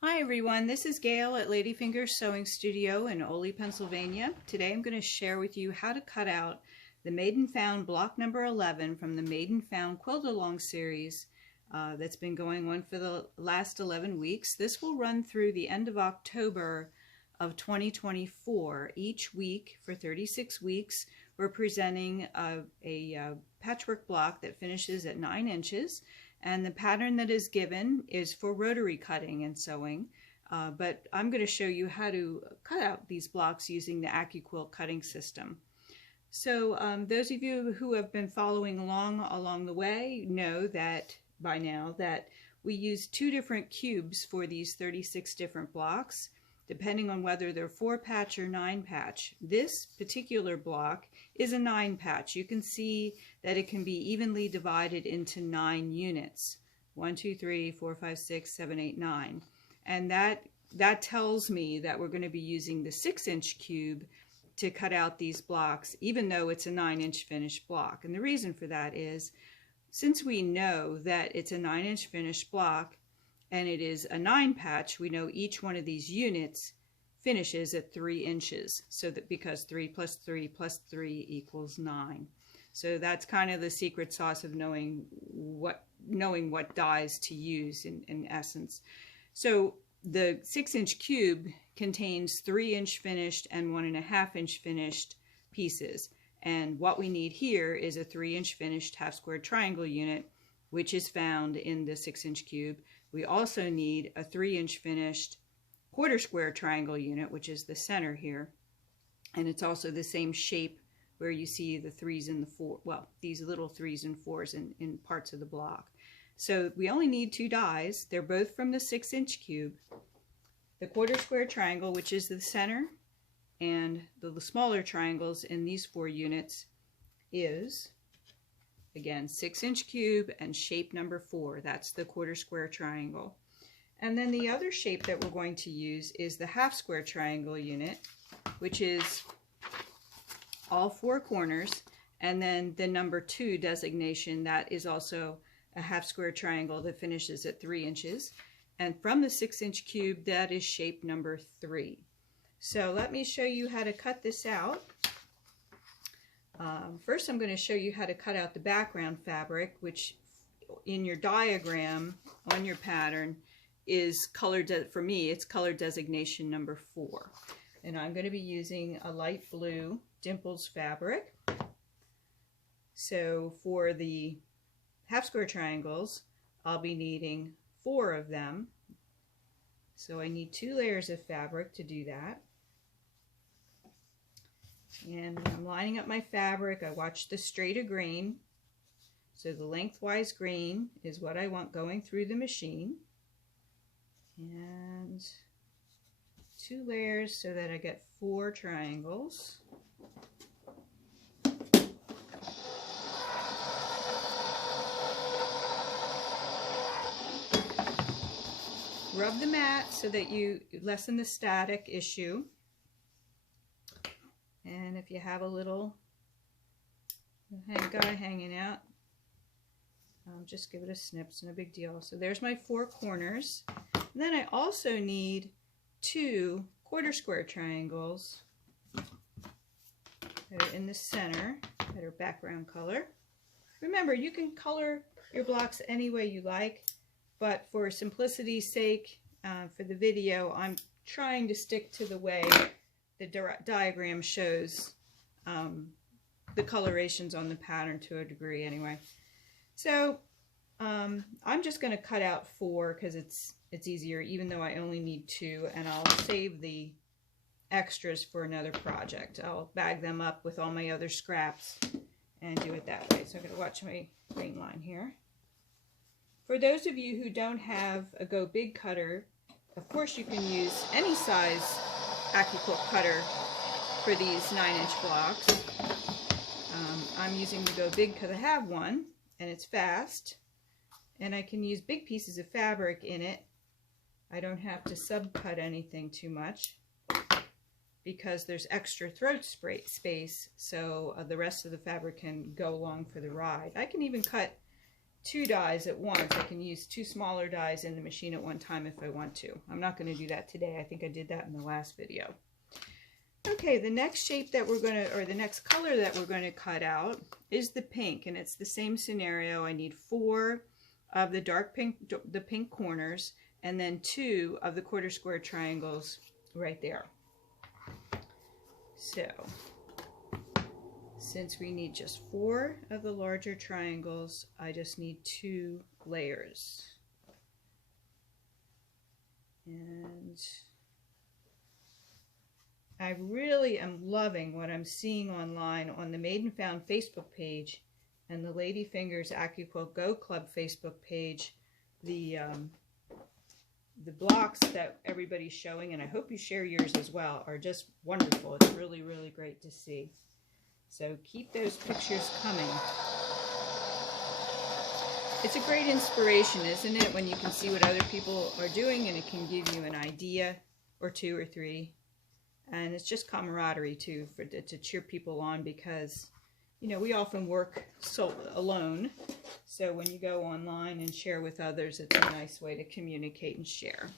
Hi everyone, this is Gail at Ladyfingers Sewing Studio in Ole, Pennsylvania. Today I'm going to share with you how to cut out the Maiden Found block number 11 from the Maiden Found Quilt-Along series that's been going on for the last 11 weeks. This will run through the end of October of 2024. Each week for 36 weeks we're presenting a patchwork block that finishes at 9 inches. And the pattern that is given is for rotary cutting and sewing, but I'm going to show you how to cut out these blocks using the AccuQuilt cutting system. So those of you who have been following along the way know that by now that we use 2 different cubes for these 36 different blocks, depending on whether they're 4-patch or 9-patch. This particular block is a 9-patch. You can see that it can be evenly divided into 9 units. 1, 2, 3, 4, 5, 6, 7, 8, 9. And that tells me that we're going to be using the 6-inch cube to cut out these blocks, even though it's a 9-inch finished block. And the reason for that is, since we know that it's a 9-inch finished block, and it is a 9-patch, we know each one of these units finishes at 3 inches. So that because 3 plus 3 plus 3 equals 9. So that's kind of the secret sauce of knowing what dies to use in essence. So the 6-inch cube contains 3-inch finished and 1.5-inch finished pieces. And what we need here is a 3-inch finished half-square triangle unit, which is found in the 6-inch cube. We also need a 3-inch finished quarter-square triangle unit, which is the center here. And it's also the same shape where you see the 3s and the 4, well, these little 3s and 4s in parts of the block. So we only need 2 dies. They're both from the 6-inch cube. The quarter-square triangle, which is the center, and the smaller triangles in these 4 units is, again, 6-inch cube and shape number 4. That's the quarter-square triangle. And then the other shape that we're going to use is the half-square triangle unit, which is all 4 corners, and then the number 2 designation, that is also a half-square triangle that finishes at 3 inches. And from the 6-inch cube, that is shape number 3. So let me show you how to cut this out. First, I'm going to show you how to cut out the background fabric, which in your diagram on your pattern is color, for me, it's color designation number 4. And I'm going to be using a light blue Dimples fabric. So for the half-square triangles, I'll be needing 4 of them. So I need 2 layers of fabric to do that. And when I'm lining up my fabric, I watch the straight of grain. So the lengthwise grain is what I want going through the machine. And 2 layers so that I get 4 triangles. Rub the mat so that you lessen the static issue. And if you have a little guy hanging out, just give it a snip. It's no big deal. So there's my 4 corners. And then I also need 2 quarter-square triangles that are in the center, that are background color. Remember, you can color your blocks any way you like, but for simplicity's sake, for the video, I'm trying to stick to the way the diagram shows the colorations on the pattern to a degree anyway. So I'm just going to cut out 4 because it's easier, even though I only need 2, and I'll save the extras for another project. I'll bag them up with all my other scraps and do it that way. So I'm going to watch my grain line here. For those of you who don't have a Go Big cutter, of course you can use any size AccuQuilt cutter for these 9-inch blocks. I'm using the Go Big because I have one and it's fast, and I can use big pieces of fabric in it. I don't have to subcut anything too much because there's extra throat space, so the rest of the fabric can go along for the ride. I can even cut 2 dies at once. I can use 2 smaller dies in the machine at one time if I want to. I'm not going to do that today. I think I did that in the last video. Okay, the next shape that we're going to, or the next color that we're going to cut out is the pink, and it's the same scenario. I need 4 of the dark pink, the pink corners, and then 2 of the quarter square triangles right there. So, since we need just 4 of the larger triangles, I just need 2 layers. And I really am loving what I'm seeing online on the Made and Found Facebook page and the Ladyfingers AccuQuilt Go Club Facebook page. The blocks that everybody's showing, and I hope you share yours as well, are just wonderful. It's really, really great to see. So keep those pictures coming. It's a great inspiration, isn't it, when you can see what other people are doing and it can give you an idea or 2 or 3. And it's just camaraderie too, to cheer people on, because you know we often work alone. So when you go online and share with others, it's a nice way to communicate and share.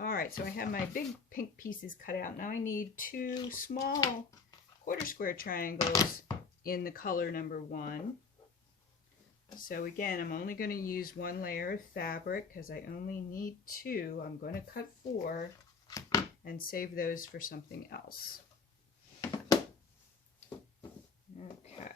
All right, so I have my big pink pieces cut out. Now I need 2 small quarter square triangles in the color number 1. So again, I'm only going to use 1 layer of fabric because I only need 2. I'm going to cut 4 and save those for something else. Okay.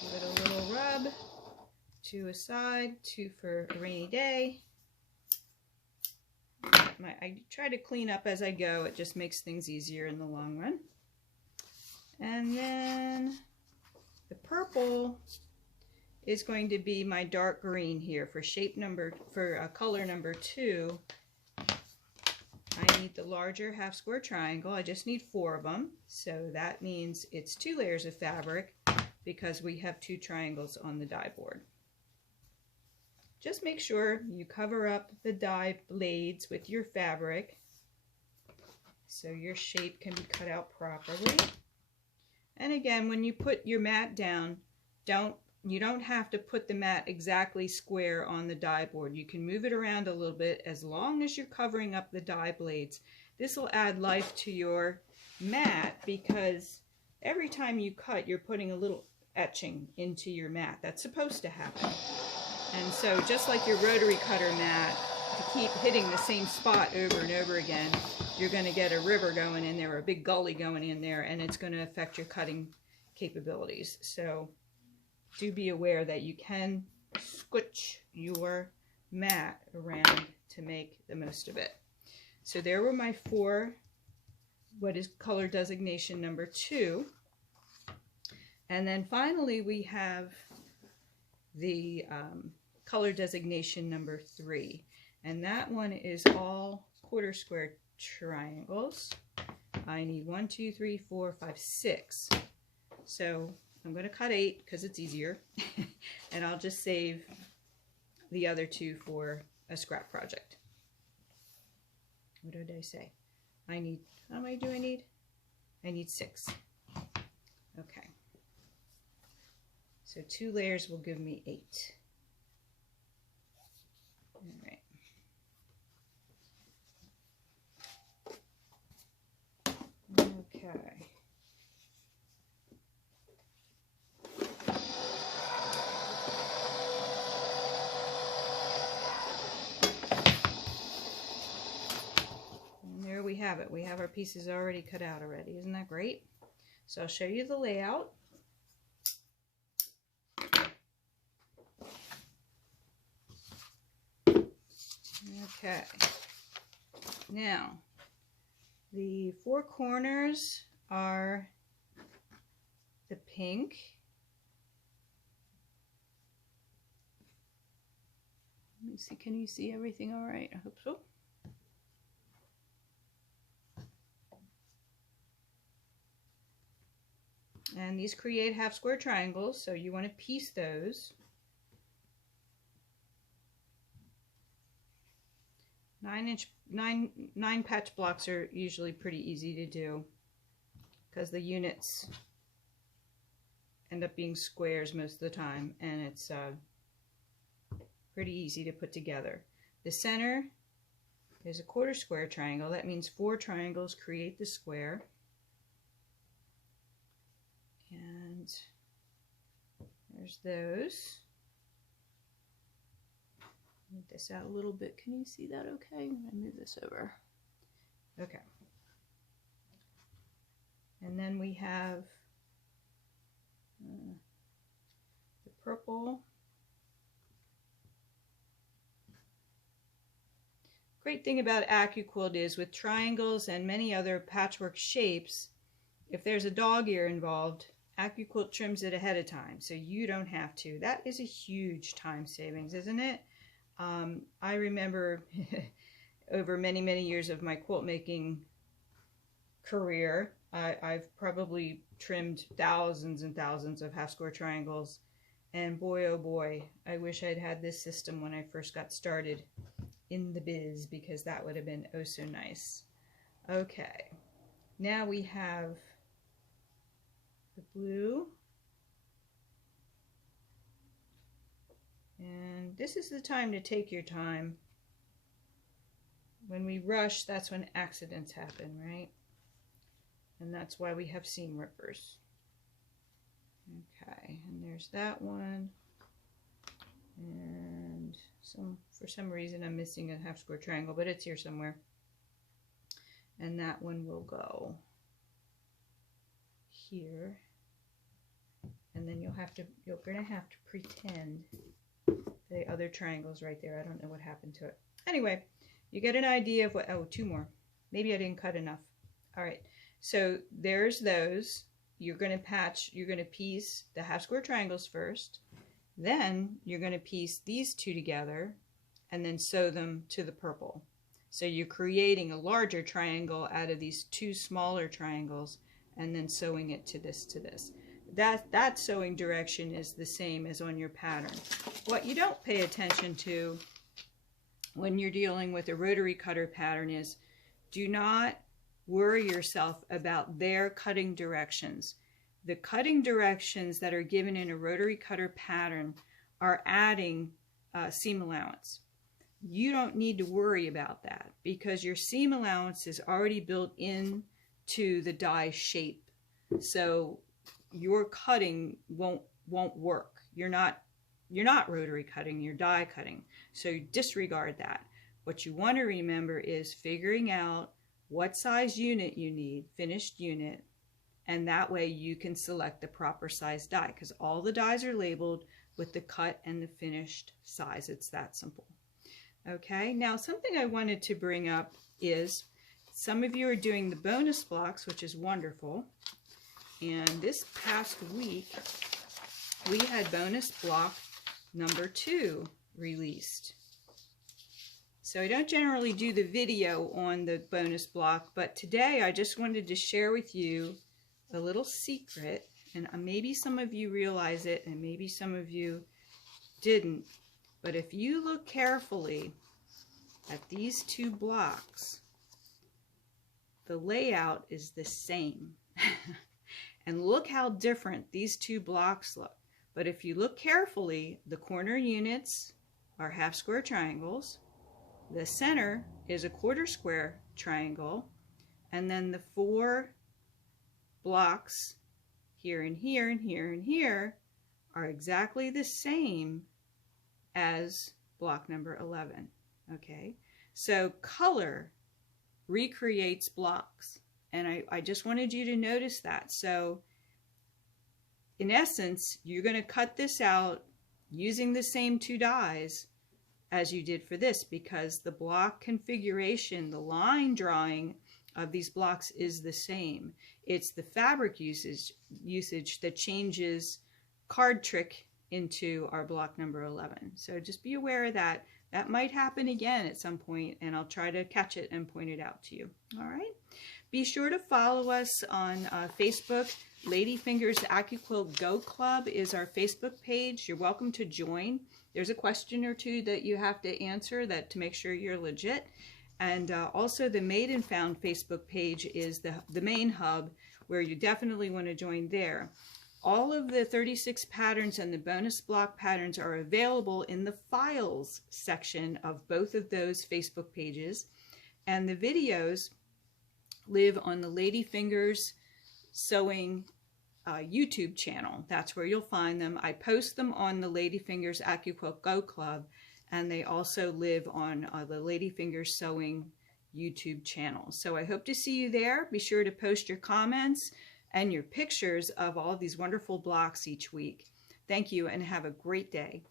Give it a little rub. 2 aside, 2 for a rainy day. I try to clean up as I go. It just makes things easier in the long run. And then the purple is going to be my dark green here for color number 2. I need the larger half square triangle. I just need 4 of them. So that means it's 2 layers of fabric because we have 2 triangles on the die board. Just make sure you cover up the die blades with your fabric so your shape can be cut out properly. And again, when you put your mat down, you don't have to put the mat exactly square on the die board. You can move it around a little bit as long as you're covering up the die blades. This will add life to your mat because every time you cut, you're putting a little etching into your mat. That's supposed to happen. And so just like your rotary cutter mat, to keep hitting the same spot over and over again, you're going to get a river going in there, or a big gully going in there, and it's going to affect your cutting capabilities. So do be aware that you can squish your mat around to make the most of it. So there were my 4, what is color designation number 2. And then finally we have the color designation number 3. And that one is all quarter square triangles. I need 1, 2, 3, 4, 5, 6. So I'm going to cut 8 because it's easier, and I'll just save the other 2 for a scrap project. What did I say? I need, how many do I need? I need 6. Okay. So 2 layers will give me 8. All right. Okay. And there we have it. We have our pieces already cut out already. Isn't that great? So I'll show you the layout. Okay. Now, the 4 corners are the pink. Let me see, can you see everything all right? I hope so. And these create half square triangles, so you want to piece those. 9 patch blocks are usually pretty easy to do. because the units end up being squares most of the time, and it's pretty easy to put together. The center is a quarter square triangle. That means 4 triangles create the square. And there's those. Move this out a little bit. Can you see that okay? I'm going to move this over. Okay. And then we have the purple. Great thing about AccuQuilt is with triangles and many other patchwork shapes, if there's a dog ear involved, AccuQuilt trims it ahead of time, so you don't have to. That is a huge time savings, isn't it? I remember over many, many years of my quilt making career, I've probably trimmed thousands and thousands of half square triangles, and boy oh boy, I wish I'd had this system when I first got started in the biz, because that would have been oh so nice. Okay, now we have the blue, and this is the time to take your time. When we rush, that's when accidents happen, right? And that's why we have seam rippers. Okay, and there's that one. And for some reason I'm missing a half square triangle, but it's here somewhere. And that one will go here. And then you're gonna have to pretend the other triangle's right there. I don't know what happened to it. Anyway, you get an idea of what, oh, 2 more. Maybe I didn't cut enough. All right, so there's those. You're gonna piece the half square triangles first. Then you're going to piece these 2 together and then sew them to the purple. So you're creating a larger triangle out of these 2 smaller triangles and then sewing it to this, That sewing direction is the same as on your pattern. What you don't pay attention to when you're dealing with a rotary cutter pattern is, do not worry yourself about their cutting directions. The cutting directions that are given in a rotary cutter pattern are adding seam allowance. You don't need to worry about that because your seam allowance is already built into the die shape. So your cutting won't work. You're not rotary cutting, you're die cutting. So disregard that. What you want to remember is figuring out what size unit you need, finished unit, and that way you can select the proper size die, because all the dies are labeled with the cut and the finished size. It's that simple. Okay, now something I wanted to bring up is some of you are doing the bonus blocks, which is wonderful. And this past week, we had bonus block number 2 released. So I don't generally do the video on the bonus block, but today I just wanted to share with you a little secret, and maybe some of you realize it and maybe some of you didn't, but if you look carefully at these 2 blocks, the layout is the same. And look how different these 2 blocks look. But if you look carefully, the corner units are half square triangles, the center is a quarter square triangle, and then the 4 blocks here and here and here and here are exactly the same as block number 11. Okay, so color recreates blocks, and I just wanted you to notice that. So in essence, you're going to cut this out using the same 2 dies as you did for this, because the block configuration, the line drawing of these blocks is the same. It's the fabric usage that changes card trick into our block number 11. So just be aware of that. That might happen again at some point, and I'll try to catch it and point it out to you. All right. Be sure to follow us on Facebook. Ladyfinger's AccuQuilt Go Club is our Facebook page. You're welcome to join. There's a question or 2 that you have to answer to make sure you're legit. And also the Made and Found Facebook page is the main hub where you definitely want to join there. All of the 36 patterns and the bonus block patterns are available in the files section of both of those Facebook pages. And the videos live on the Ladyfingers Sewing YouTube channel. That's where you'll find them. I post them on the Ladyfingers AccuQuilt Go Club, and they also live on the Ladyfingers Sewing YouTube channel. So I hope to see you there. Be sure to post your comments and your pictures of all these wonderful blocks each week. Thank you and have a great day.